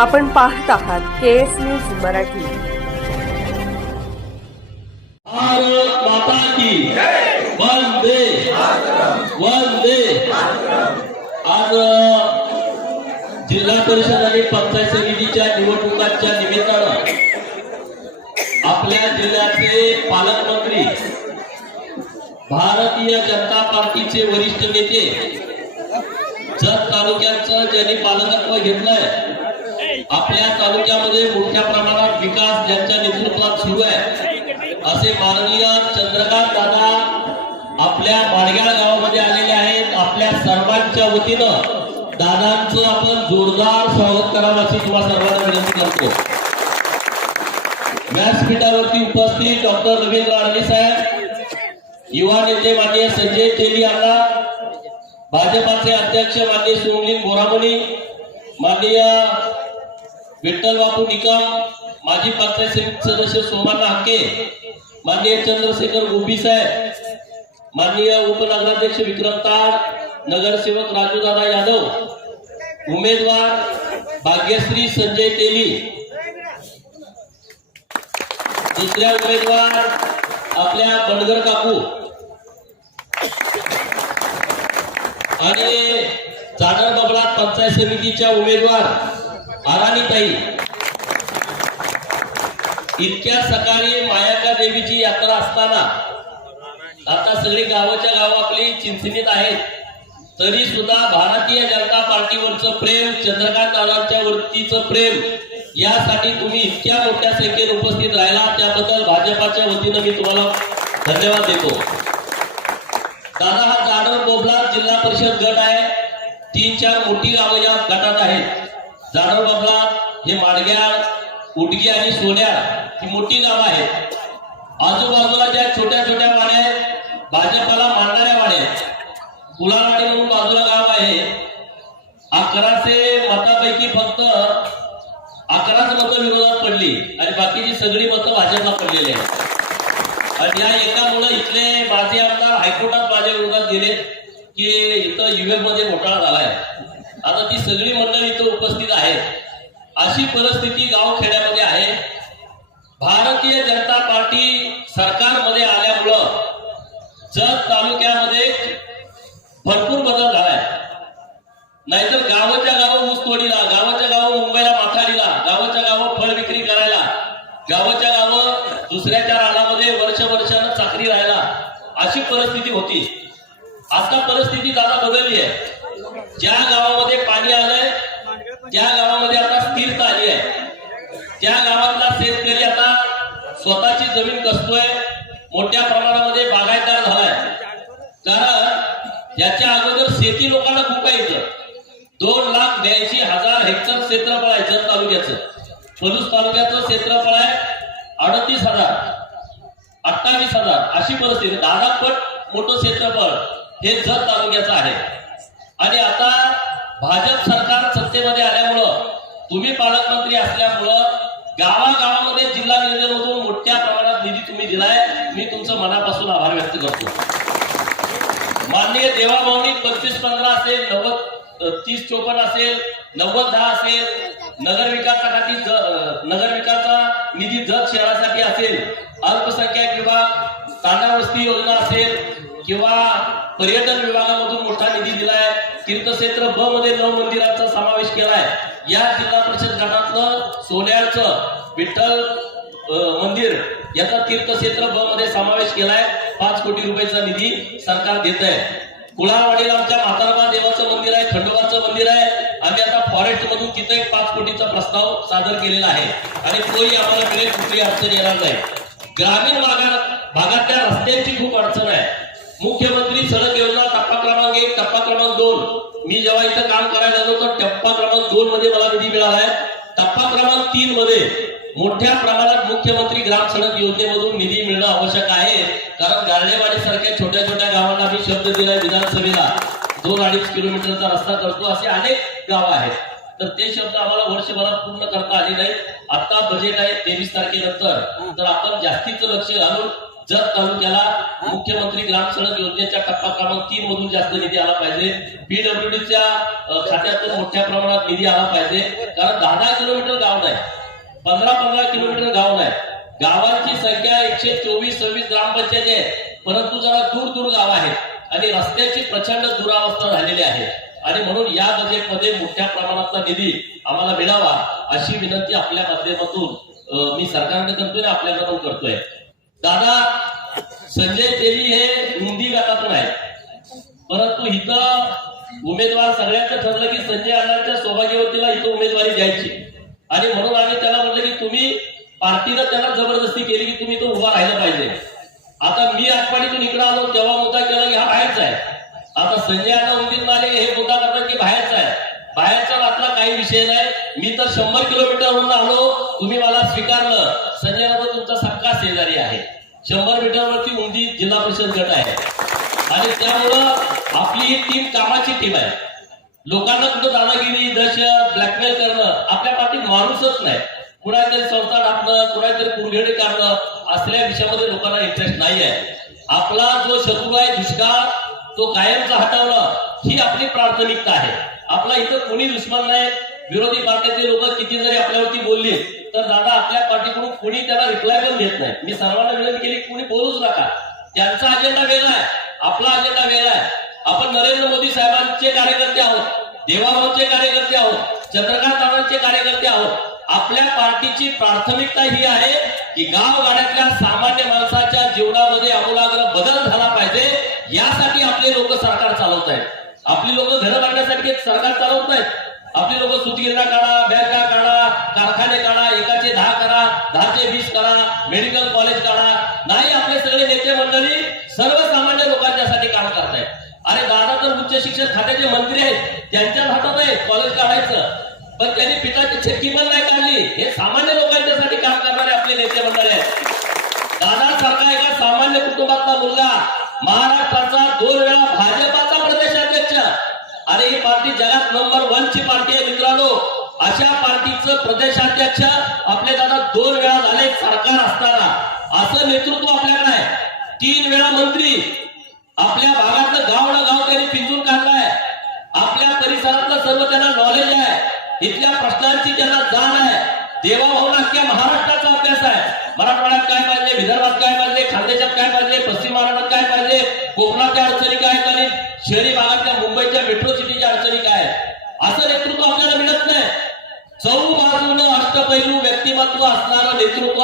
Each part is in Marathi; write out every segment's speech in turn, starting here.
आपण पाहत आहात केएस न्यूज मराठी। भारत माता की वंदे वंदे। आज जिल्हा परिषद आणि पंचायत समितीच्या निवडणुकांच्या निमित्तानं आपल्या जिल्ह्याचे पालकमंत्री, भारतीय जनता पार्टीचे वरिष्ठ नेते, जत तालुक्याचं ज्यांनी पालकत्व घेतलंय, आपल्या तालुक्यामध्ये मोठ्या प्रमाणात विकास ज्यांच्या नेतृत्वात सुरू आहे, असे माननीय चंद्रकांत दादा आपल्या माडगाळ गावामध्ये आलेले आहेत। आपल्या सर्वांच्या वतीनं दादांचं आपण जोरदार स्वागत करावं अशी तुम्हा सर्वांना विनंती करतो। व्यासपीठावरती उपस्थित डॉक्टर रवींद्र आर्मी साहेब, युवा नेते माननीय संजय तेली यांना, भाजपाचे अध्यक्ष माननीय सोमलिंग बोरामणी, माननीय विठ्ठल बापू निकम, माजी पंचायत समिती सदस्य सोमण्णा हाके, माननीय चंद्रशेखर गोपी साहेब, माननीय उपनगराध्यक्ष विक्रम ताड, नगरसेवक राजू दादा यादव, उमेदवार भाग्यश्री संजय तेली, दुसऱ्या उमेदवार आपल्या बनगर काकू आणि जाडर बबळा पंचायत समितीच्या उमेदवार आराणीताई। इतक्या सकाळी मायाका देवीची यात्रा असताना आता सगळी गावाच्या गाव आपली चिंचणीत आहेत, तरी सुद्धा भारतीय जनता पार्टीवरचं प्रेम, चंद्रकांत दादांच्या वरतीचं प्रेम, यासाठी तुम्ही इतक्या मोठ्या संख्येने उपस्थित राहिला, त्याबद्दल भाजपाच्या वतीनं मी तुम्हाला धन्यवाद देतो। दादा, हा जाडर बोबला जिल्हा परिषद गट आहे। 3-4 मोठी गावं या गटात आहेत। जाडर बोबला हे माडग्याळ, उडगी आणि सोन्या ही मोठी गावं आहेत। आजूबाजूला ज्या छोट्या छोट्या वाड्या आहेत, भाजपाला मानणाऱ्या वाड्या आहेत। कुलावाडी म्हणून बाजूला गाव आहे। 1100 मतापैकी फक्त 11च मतं विरोधात पडली आणि बाकीची सगळी मतं भाजपला पडलेली आहेत। आणि या एकामुळे इथले माझे आमदार हायकोर्टात माझ्या विरोधात गेले की इथं ईव्हीएम मध्ये घोटाळा झालाय। आता ती सगळी मंडळी इथं उपस्थित आहेत। अशी परिस्थिती गाव खेड्यामध्ये आहे। भारतीय जनता पार्टी सरकारमध्ये आल्यामुळं जत तालुक्यामध्ये भरपूर बदल झालाय। नाहीतर गावाच्या गाव ऊसतोडीला, गावाच्या गाव मुंबईला माथाडीला, गावाच्या गाव फळ विक्री करायला, गावाच्या गाव दुसऱ्याच्या रानामध्ये वर्षानं चाकरी राहायला, अशी परिस्थिती होती। आता परिस्थिती दादा बदलली आहे। ज्या गावामध्ये पाणी आलंय त्या गावामध्ये आता स्थिरता आली आहे। त्या गावातला शेतकरी आता स्वतःची जमीन कसतोय, मोठ्या प्रमाणामध्ये बागायतदार झालाय। कारण याच्या अगोदर शेती लोकांना खूप आहे। इथं 2,82,000 हेक्टर क्षेत्रफळ आहे जत तालुक्याचं। पलूस तालुक्याचं क्षेत्रफळ आहे 38,000, 28,000 अशी परिस्थिती। 10 पट मोठं क्षेत्रफळ हे जत तालुक्याचं आहे। आणि आता भाजप सरकार सत्तेमध्ये आल्यामुळं, तुम्ही पालकमंत्री असल्यामुळं गावागावामध्ये जिल्हा नियोजनमधून मोठ्या प्रमाणात निधी तुम्ही दिलाय। मी तुमचं मनापासून आभार व्यक्त करतो। माननीय देवाभावनी 25-15 असेल, 90-30-54 असेल, 90-10 असेल, नगर विकासाचा निधी जत शहरासाठी असेल, अल्पसंख्याक विभाग, तांडावस्ती योजना असेल किंवा पर्यटन विभागामधून मोठा निधी दिलाय। तीर्थक्षेत्र ब मध्ये 9 मंदिरांचा समावेश केलाय। या जिल्हा परिषद गटातलं सोन्याचं विठ्ठल मंदिर याचा तीर्थक्षेत्र ब मध्ये समावेश केलाय। 5 कोटी रुपयाचा निधी सरकार देत आहे। कुळावाडीला आमच्या म्हातारबा देवाचं मंदिर आहे, खंडोबाचं मंदिर आहे। आम्ही आता फॉरेस्ट मधून तिथे 5 कोटीचा प्रस्ताव सादर केलेला आहे आणि तोही आम्हाला मिळेल, कुठली अडचण येणार नाही। ग्रामीण भागातल्या रस्त्यांची खूप अडचण आहे। मुख्यमंत्री सडक योजना टप्पा क्रमांक 1, टप्पा क्रमांक 2, मी जेव्हा इथं काम करायला लागलो तर टप्पा क्रमांक 2 मध्ये मला निधी मिळालाय। टप्पा क्रमांक 3 मध्ये मोठ्या प्रमाणात मुख्यमंत्री ग्राम सडक योजनेमधून निधी मिळणं आवश्यक आहे। कारण गारडेवाडी सारख्या छोट्या छोट्या गावांना मी शब्द दिलाय विधानसभेला 2-2.5 किलोमीटरचा रस्ता करतो, असे अनेक गावं आहेत। तर ते शब्द आम्हाला वर्षभरात पूर्ण करता आले नाहीत। आता बजेट आहे 23 तारखेनंतर, तर आपण जास्तीचं लक्ष घालून जत तालुक्याला मुख्यमंत्री ग्राम सडक योजनेच्या टप्पा क्रमांक 3 मधून जास्त निधी आला पाहिजे. पीडब्ल्यूडीच्या खात्यातून मोठ्या प्रमाणात निधी आला पाहिजे. कारण 10-10 किलोमीटर गाव नाही, 15-15 किलोमीटर गाव नाही. गावांची संख्या 124-26 ग्रामपंचायत आहे, परंतु जरा दूर गाव आहेत आणि रस्त्याची प्रचंड दुरावस्था झालेली आहे. आणि म्हणून या बजेटमध्ये मोठ्या प्रमाणातला निधी आम्हाला मिळावा अशी विनंती आपल्या माध्यमातून मी सरकारने करतोय, आपल्याकडून करतोय. दादा संजय तेली हे उंदी गटातून आहे, परंतु इथं उमेदवार सगळ्यांचं ठरलं की संजय अण्णांच्या सौभाग्यवतीला इथं उमेदवारी द्यायची. आणि म्हणून आम्ही त्याला म्हटलं की तुम्ही पार्टीनं त्याला जबरदस्ती केली की तुम्ही तो उभा राहिला पाहिजे. आता मी आटपाडीतून इकडे आलो तेव्हा मुद्दा केला की हा बाहेरचा आहे. आता संजय अण्णा उंदीर माले हे मुद्दा करतात की बाहेरचा आहे. बाहेरचा वाटला काही विषय नाही. मी तर 100 किलोमीटरवरून आलो, तुम्ही मला स्वीकारलं. संजय अण्णा तुमचा सक्का शेजारी आहे. 100 मीटरवरती उंदी जिल्हा परिषद गट आहे आणि त्यामुळं आपली ही टीम कामाची टीम आहे. लोकांना कुठं दादागिरी, दहशत, ब्लॅकमेल करणं आपल्या पाठीत माणूसच नाही. कुणातरी संस्था टाकणं, कुणातरी कुरघेडे काढणं असल्या विषयामध्ये लोकांना इंटरेस्ट नाही आहे. आपला जो शत्रू आहे दुष्काळ तो कायमचा हटवणं ही आपली प्राथमिकता आहे. आपला इथं कोणी दुश्मन नाही. विरोधी पार्टीचे लोक किती जरी आपल्यावरती बोलले तर दादा आपल्या पार्टीकडून कोणी त्याला रिप्लाय पण देत नाही. मी सर्वांना विनंती केली कोणी बोलूच नका. त्यांचा अजेंडा वेगळा आहे, आपला अजेंडा वेगळा आहे. आपण नरेंद्र मोदी साहेबांचे कार्यकर्ते आहोत, देवाभाऊचे कार्यकर्ते आहोत, चंद्रकांत दादांचे कार्यकर्ते आहोत. आपल्या पार्टीची प्राथमिकता ही आहे की गावगाड्यातल्या सामान्य माणसाच्या जीवनामध्ये आमूलाग्र बदल झाला पाहिजे. यासाठी आपले लोक सरकार चालवत आहेत. आपली लोक घरं बांधण्यासाठी सरकार चालवत नाहीत. आपली लोक सुतगिरणा काढा, बँका काढा, कारखाने काढा, 1चे 10 करा, 10चे 20 करा, मेडिकल कॉलेज काढा. नाही, आपले सगळे नेते मंडळी सर्वसामान्य लोकांच्यासाठी काम करतायत. अरे दादा तर उच्च शिक्षण खात्याचे मंत्री आहेत, त्यांच्या हातात आहे कॉलेज काढायचं, पण त्यांनी पिताची छक्की पण नाही काढली. हे सामान्य लोकांच्यासाठी काम करणारे आपले नेते मंडळी आहेत. दादा सारखा एका सामान्य कुटुंबातला मुलगा, महाराष्ट्राचा 2 वेळा भाजपाचा प्रदेशाध्यक्ष. अरे ही पार्टी जगात नंबर 1 ची पार्टी आहे मित्रांनो. अशा पार्टीचं प्रदेशाध्यक्ष आपले दादा 2 वेळा झाले सरकार असताना. असं नेतृत्व आपल्याकडे आहे. 3 वेळा मंत्री. आपल्या भागातलं गाव ना गाव त्यांनी पिंजून काढलाय. आपल्या परिसरातलं सर्व त्यांना नॉलेज आहे. इथल्या प्रश्नांची त्यांना जाण आहे. देवाभाऊ अख्ख्या महाराष्ट्राचा अभ्यास आहे. मराठवाड्यात काय पाहिजे, विदर्भात काय पाहिजे, खानदेशात काय पाहिजे, पश्चिम महाराष्ट्रात काय पाहिजे, कोकणातल्या अडचणी काय आणि शहरी भागातल्या मुंबईच्या मेट्रो सिटीच्या अडचणी काय. असं नेतृत्व आपल्याला मिळत नाही. चौबाजूनं अष्टपैलू व्यक्तिमत्व असणारं नेतृत्व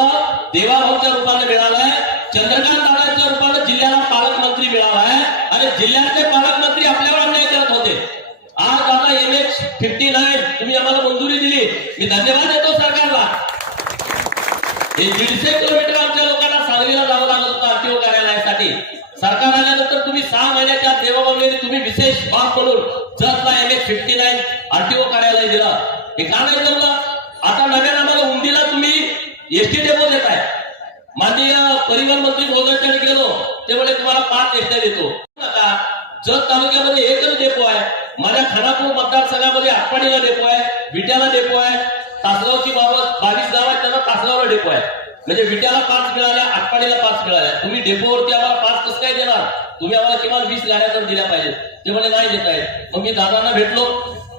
देवाभाऊच्या रूपाने मिळालंय. चंद्रकांत दादाच्या रूपाने जिल्ह्याला पालकमंत्री मिळालाय आणि जिल्ह्यातले पालकमंत्री आपल्यावर अन्याय करत होते. आज दादा MH59 तुम्ही आम्हाला मंजुरी दिली, मी धन्यवाद देतो सरकारला. हे 150 किलोमीटर आमच्या लोकांना सांगलीला जावं लागत होतं आरटीओ कार्यालयासाठी. सरकार आल्यानंतर तुम्ही 6 महिन्याच्या देवाभाऊने तुम्ही विशेष बाब म्हणून जतला MH59 आरटीओ कार्यालय दिलं. हे का नाही जमलं? आता नव्यानं आम्हाला उंदीला तुम्ही एसटी डेपो देत आहे. माननीय परिवहन मंत्री महोदयांकडे गेलो ते म्हणे तुम्हाला 5 एसट्या देतो. जत तालुक्यामध्ये एकच डेपो आहे. माझ्या खानापूर मतदारसंघामध्ये आटपाडीला डेपो आहे, विट्याला डेपो आहे, तासगावची बाबत 22 गाव आहेत त्यांना तासगावला डेपो आहे. म्हणजे विट्याला 5 मिळाल्या, आटपाडीला 5 मिळाल्या. तुम्ही डेपोवरती आम्हाला 5 कसं काय देणार? तुम्ही आम्हाला किमान 20 गाड्या तर दिल्या पाहिजेत. ते म्हणजे नाही देत आहेत. मग मी दादांना भेटलो,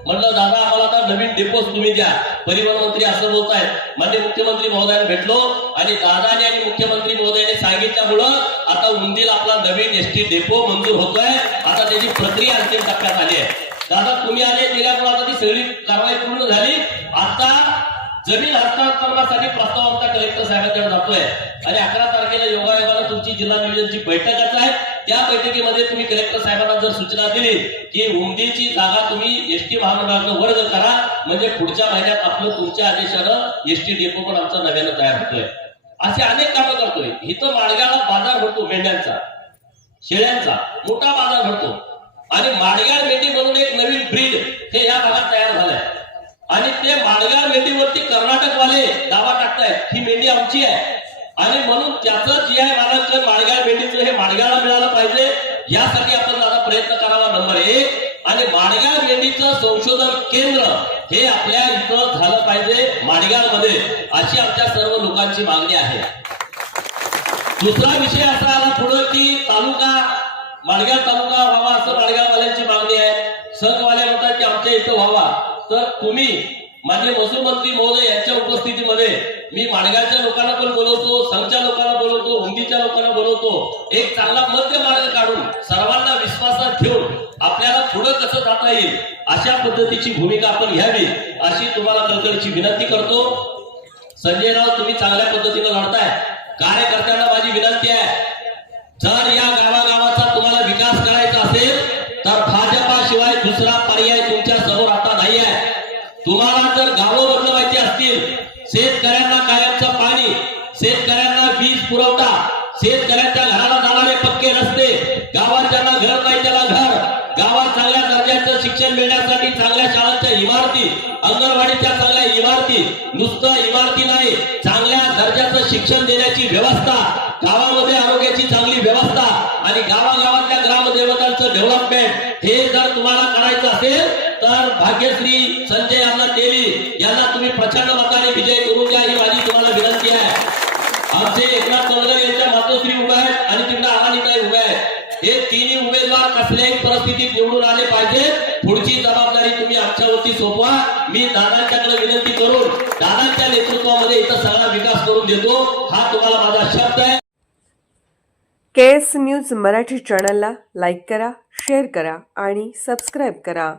म्हणलं दादा आम्हाला आता नवीन डेपोज तुम्ही द्या. परिवहन मंत्री असं बोलतायत. माननीय मुख्यमंत्री महोदयांना भेटलो आणि दादाने आणि मुख्यमंत्री महोदयाने सांगितल्यामुळं आता उंदीला आपला नवीन एसटी डेपो मंजूर होतोय. आता त्याची प्रक्रिया अंतिम टप्प्यात आली आहे. दादा तुम्ही आले दिल्यामुळे आता ती सगळी कारवाई पूर्ण झाली. आता जमीन हस्तांतरणासाठी प्रस्ताव आमचा कलेक्टर साहेबांकडे जातोय आणि 11 तारखेला योगायोगाला तुमची जिल्हा नियोजनची बैठकच आहे. त्या बैठकीमध्ये तुम्ही कलेक्टर साहेबांना जर सूचना दिली की उंदीची जागा तुम्ही एसटी महामंडळाकडे वर्ग करा, म्हणजे पुढच्या महिन्यात आपलं तुमच्या आदेशानं एसटी डेपो पण आमचा नव्यानं तयार होतोय. असे अनेक कामं करतोय. इथं माडगावला बाजार भरतो मेंढ्यांचा, शेळ्यांचा मोठा बाजार भरतो आणि माडगाव मेंढी म्हणून एक नवीन ब्रीड हे या भागात तयार झालंय आणि ते माडगाव मेंढीवरती कर्नाटकवाले दावा टाकतायत ही मेंढी आमची आहे आणि म्हणून त्याचं GI मानांकन माडगाव मेंढीचं हे माडगावला मिळालं पाहिजे. यासाठी आपण दादा प्रयत्न करावा नंबर 1. आणि माडगाव मेंढीचं संशोधन केंद्र हे आपल्या इथं झालं पाहिजे माडगाव मध्ये, अशी आमच्या सर्व लोकांची मागणी आहे. दुसरा विषय असा आला पुढे की तालुका माडगाव तालुका व्हावा असं माडगाववाल्यांची मागणी आहे. संघवाले म्हणतात की आमच्या इथं व्हावा. तर तुम्ही माझे महसूल मंत्री महोदय यांच्या उपस्थितीमध्ये मी माडगावच्या लोकांना पण बोलवतो, संघच्या लोकांना बोलवतो, हुंदीच्या लोकांना बोलवतो. एक चांगला मध्य मार्ग काढून सर्वांना विश्वासात ठेवून आपल्याला पुढे कसं जाता येईल अशा पद्धतीची भूमिका आपण घ्यावी अशी तुम्हाला कळकळीची विनंती करतो. संजय राव, तुम्ही चांगल्या पद्धतीने लढताय. कार्यकर्त्यांना माझी विनंती आहे, जर या गावागावाचा तुम्हाला विकास करायचा असेल तर भाजपाशिवाय दुसरा पर्याय तुमच्या समोर आता नाही आहे. तुम्हाला जर गावं बदलवायची असतील, शेतकऱ्यांना कायमचं पाणी, शेतकऱ्यांना वीज पुरवठा, शेतकऱ्यांच्या घराला जाणारे पक्के रस्ते, गावात ज्यांना घर नाही त्याला घर, गावात चांगल्या दर्जाचं शिक्षण मिळण्यासाठी चांगल्या शाळांच्या इमारती, अंगणवाडीच्या चांगल्या इमारती, नुसतं इमारती नाही चांगल्या दर्जाचं शिक्षण देण्याची व्यवस्था, गावामध्ये आरोग्याची चांगली व्यवस्था आणि गावागावातल्या ग्रामदेवतांचं डेव्हलपमेंट हे जर तुम्हाला करायचं असेल तर भाग्यश्री संजय अण्णा तेली यांना तुम्ही प्रचंड मताने विजय करून द्या ही माझी तुम्हाला विनंती आहे. आमचे एकनाथ तोंडकर यांच्या मातोश्री उभे आहेत आणि तिकडे आघाडीताई उभे आहेत. हे तिन्ही उमेदवार कसल्याही परिस्थितीत निवडून आले पाहिजे. पुढची जबाबदारी तुम्ही आमच्यावरती सोपवा. मी दादांच्याकडे विनंती करून दादांच्या नेतृत्वामध्ये इथं सगळा विकास करून देतो हा तुम्हाला माझा शब्द आहे. केएस न्यूज मराठी चॅनलला लाईक करा, शेअर करा आणि सबस्क्राईब करा.